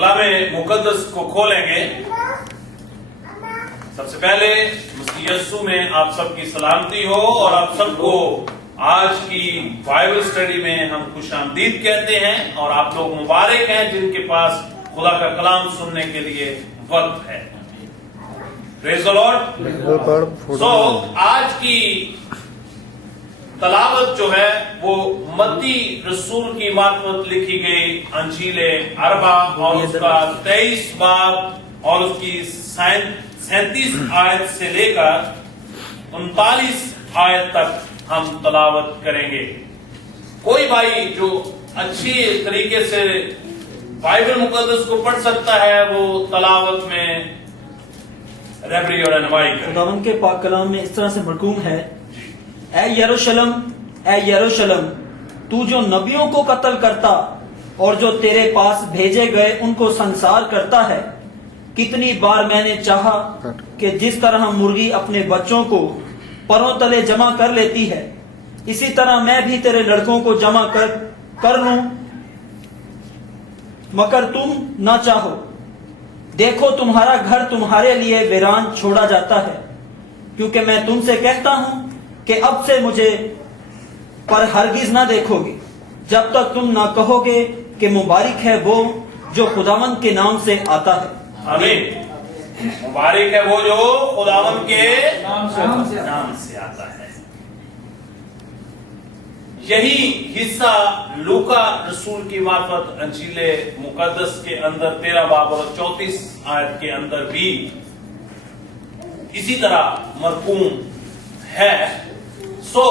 कलाम मुकद्दस को खोलेंगे। सबसे पहले मसीह यीशु में आप सबकी सलामती हो और आप सबको आज की बाइबल स्टडी में हम खुशामदीद कहते हैं और आप लोग मुबारक हैं जिनके पास खुदा का कलाम सुनने के लिए वक्त है। Praise the Lord. सो आज की तलावत जो है वो मत्ती रसूल की मार्फत लिखी गई अंजीले अरबा और उसका 23 बाब और उसकी 37 आयत से लेकर 39 आयत तक हम तलावत करेंगे। कोई भाई जो अच्छी तरीके से बाइबल मुकद्दस को पढ़ सकता है वो तलावत में रहबरी और रहनुमाई करे। खुदावंद के पाक कलाम में इस तरह से मरकूम है, ए यरूशलेम, तू जो नबियों को कत्ल करता और जो तेरे पास भेजे गए उनको संसार करता है, कितनी बार मैंने चाहा कि जिस तरह मुर्गी अपने बच्चों को परों तले जमा कर लेती है, इसी तरह मैं भी तेरे लड़कों को जमा कर लूं, मगर तुम न चाहो। देखो तुम्हारा घर तुम्हारे लिए वीरान छोड़ा जाता है, क्योंकि मैं तुमसे कहता हूं कि अब से मुझे पर हरगिज ना देखोगे, जब तक तुम ना कहोगे कि मुबारक है वो जो खुदावंद के नाम से आता है। आमीन। मुबारक है वो जो खुदावंद के नाम से आता है। यही हिस्सा लूका रसूल की मार्फत अंजीले मुकद्दस के अंदर 13 बाब और 34 आयत के अंदर भी इसी तरह मरकूम है। सो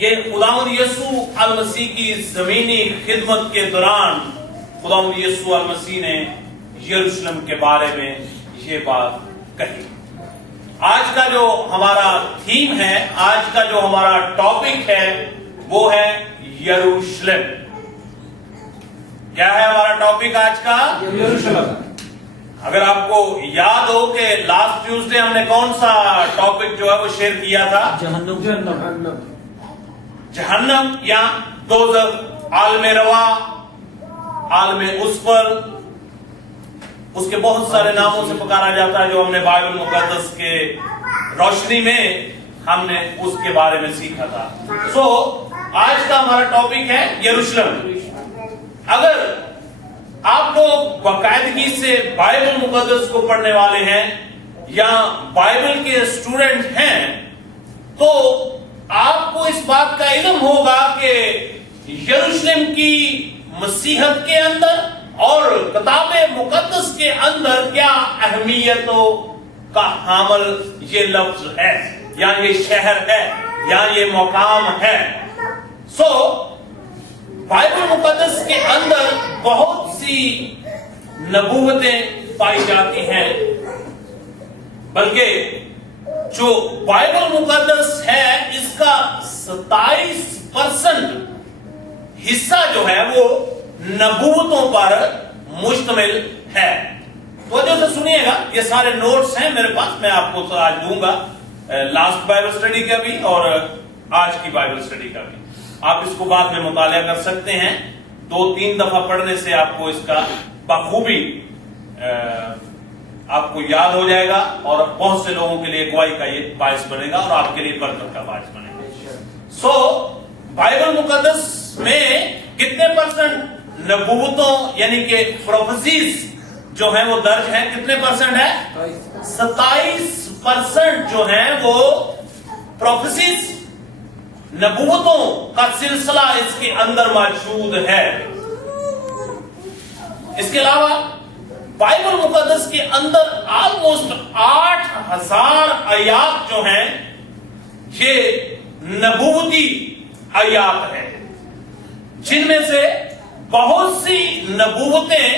ये खुदावंद यीशु अल मसीह की जमीनी खिदमत के दौरान खुदावंद यीशु अल मसीह ने यरूशलेम के बारे में ये बात कही। आज का जो हमारा थीम है, आज का जो हमारा टॉपिक है वो है यरूशलेम। क्या है हमारा टॉपिक आज का? यरूशलेम। अगर आपको याद हो कि लास्ट ट्यूसडे हमने कौन सा टॉपिक जो है वो शेयर किया था? जहन्नम या दोज़ख, आलमे रवा, आलमे उस पर, उसके बहुत सारे नामों से पुकारा जाता है जो हमने बाइबल मुकद्दस के रोशनी में हमने उसके बारे में सीखा था। सो आज का हमारा टॉपिक है यरूशलेम। अगर आप लोग बाकायदगी से बाइबल मुकद्दस को पढ़ने वाले हैं या बाइबल के स्टूडेंट हैं तो आपको इस बात का इल्म होगा कि यरूशलेम की मसीहत के अंदर और किताबे मुकद्दस के अंदर क्या अहमियतों का हामिल ये लफ्ज है या ये शहर है या ये मकाम है। सो बाइबल मुकद्दस के अंदर बहुत सी नबूवतें पाई जाती हैं, बल्कि जो बाइबल मुकद्दस है इसका 27% हिस्सा जो है वो नबूवतों पर मुश्तमिल है। तो जो से सुनिएगा, ये सारे नोट्स हैं मेरे पास, मैं आपको तो आज दूंगा लास्ट बाइबल स्टडी का भी और आज की बाइबल स्टडी का भी। आप इसको बाद में मुतालिया कर सकते हैं। 2-3 दफा पढ़ने से आपको इसका बखूबी आपको याद हो जाएगा और बहुत से लोगों के लिए गवाही का ये बायस बनेगा और आपके लिए बरकत का बायस बनेगा। सो बाइबल मुकद्दस में कितने परसेंट नबूवतों यानी कि प्रोफेसीज जो है वो दर्ज है? कितने परसेंट है? 27% जो है वो प्रोफेसीज, नबूवतों का सिलसिला इसके अंदर मौजूद है। इसके अलावा बाइबल मुकद्दस के अंदर ऑलमोस्ट 8000 आयात जो हैं ये नबूवती आयात हैं, जिनमें से बहुत सी नबूवतें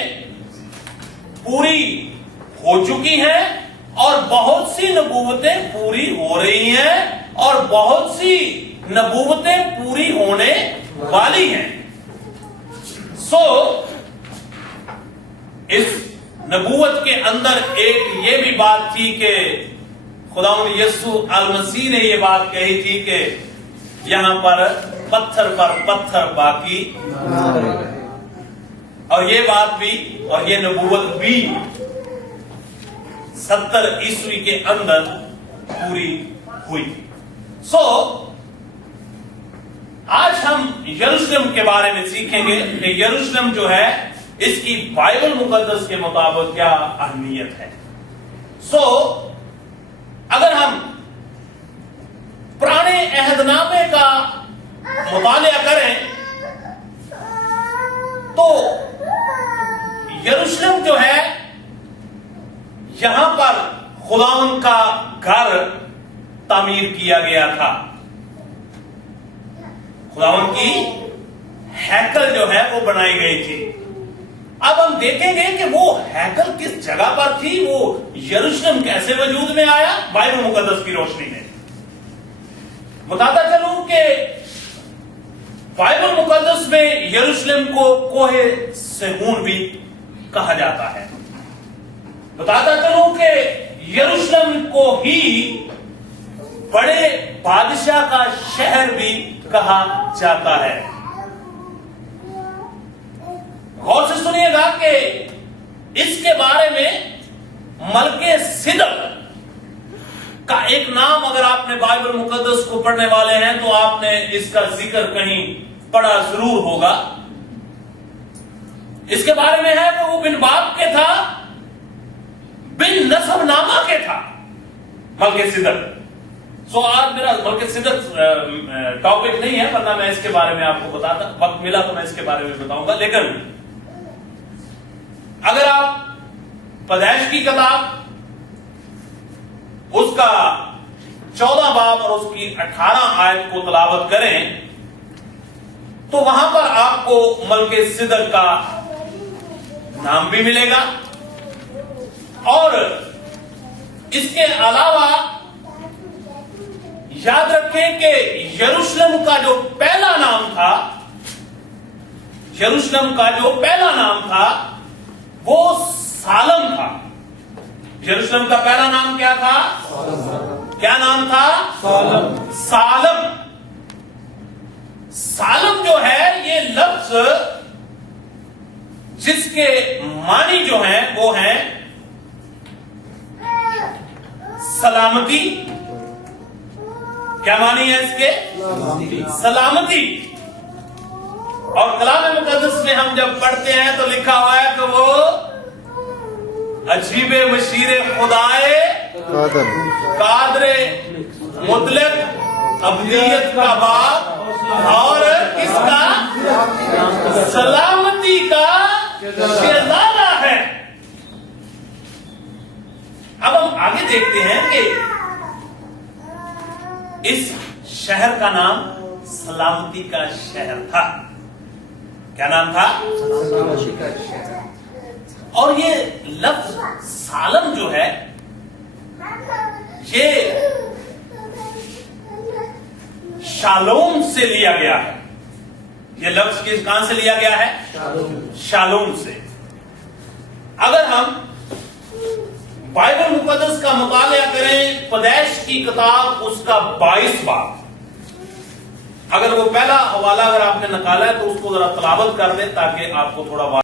पूरी हो चुकी हैं और बहुत सी नबूवतें पूरी हो रही हैं और बहुत सी नबूवतें पूरी होने वाली हैं। सो इस नबूवत के अंदर एक ये भी बात थी कि खुदावंद यीशु अल मसीह ने ये बात कही थी कि यहाँ पर पत्थर बाकी اور یہ بات بھی اور یہ نبوت بھی 70 عیسوی کے اندر پوری ہوئی. آج ہم یروشلم کے بارے میں سیکھیں گے کہ یروشلم جو ہے اس کی بائبل مقدس کے مطابق کیا اہمیت ہے. اگر ہم پرانے عہد نامے کا مطالعہ کریں تو یروشلم جو ہے یہاں پر خداوند کا گھر تعمیر کیا گیا تھا. خداوند کی ہیکل جو ہے وہ بنائی گئی تھی. اب ہم دیکھیں گے کہ وہ ہیکل کس جگہ پر تھی, وہ یروشلم کیسے وجود میں آیا. بائبل مقدس کی روشنی میں بتاتا چلوں کہ بائبل مقدس میں یروشلم کو کوہ صہیون بھی کہا جاتا ہے. بتاتا چلوں کہ یروشلم کو ہی بڑے بادشاہ کا شہر بھی کہا جاتا ہے. غور سے سنیے گا کہ اس کے بارے میں ملکے صدق کا ایک نام اگر آپ نے بائبل مقدس کو پڑھنے والے ہیں تو آپ نے اس کا ذکر کہیں پڑھا ضرور ہوگا. اس کے بارے میں ہے کہ وہ بن باپ کے تھا, بن نسب نامہ کے تھا, ملکے صدق. آج میرا ملکے صدق ٹاپک نہیں ہے, ورنہ میں اس کے بارے میں آپ کو بتاتا, وقت ملا تو میں اس کے بارے میں بتاؤں گا. لیکن اگر آپ پیدائش کی کتاب اس کا 14 باب اور اس کی 18 آیت کو تلاوت کریں تو وہاں پر آپ کو ملکے صدق کا نام بھی ملے گا. اور اس کے علاوہ یاد رکھیں کہ یروشلم کا جو پہلا نام تھا, یروشلم کا جو پہلا نام تھا وہ سالم تھا. یروشلم کا پہلا نام کیا تھا؟ کیا نام تھا؟ سالم. سالم جو ہے یہ لفظ جس کے معنی جو ہیں وہ ہیں سلامتی. کیا معنی ہے اس کے؟ سلامتی. اور کلام مقدس میں ہم جب پڑھتے ہیں تو لکھا ہوا ہے کہ وہ عجیب مشیر خدائے قادر مطلق ابدیت کا باپ اور کس کا؟ سلامتی کا شہزادہ ہے. اب ہم آگے دیکھتے ہیں کہ اس شہر کا نام سلامتی کا شہر تھا. کیا نام تھا؟ سلامتی کا شہر. اور یہ لفظ سالم جو ہے یہ شالوم سے لیا گیا ہے. یہ لفظ کہاں سے لیا گیا ہے؟ شالوم سے. اگر ہم بائبل مقدس کا مطالعہ کریں پیدائش کی کتاب اس کا 22 باب, اگر وہ پہلا حوالہ اگر آپ نے نکالا ہے تو اس کو ذرا تلاوت کر دیں تاکہ آپ کو تھوڑا